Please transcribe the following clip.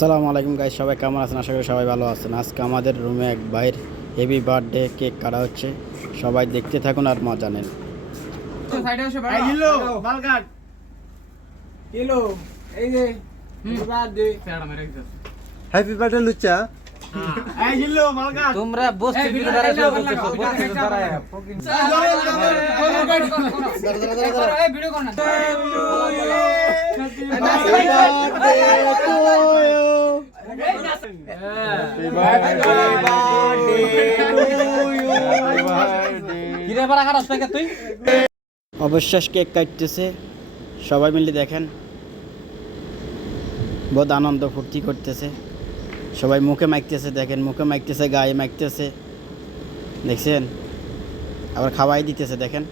আসসালামু আলাইকুম গাইস, সবাই কেমন আছেন? আশা করি সবাই ভালো আছেন। আজকে আমাদের রুমে এক ভাইয়ের হেভি বার্থডে কেক কাটা হচ্ছে। সবাই দেখতে থাকুন আর মজা নেন। হ্যাপি বার্থডে লুচ্চা। তোমরা বসতে ভিডিও দাঁড়ায় বলতেছো বসতে দাঁড়ায় ভিডিও কর না কিরে বড় কাটাস না তুই অবশেষ কেক কাটতেছে, সবাই মিলে দেখেন, বহুত আনন্দ ফুর্তি করতেছে। সবাই মুখে মাখতেছে, দেখেন মুখে মাখতেছে, গায়ে মাখতেছে, দেখছেন, আবার খাওয়াই দিতেছে, দেখেন।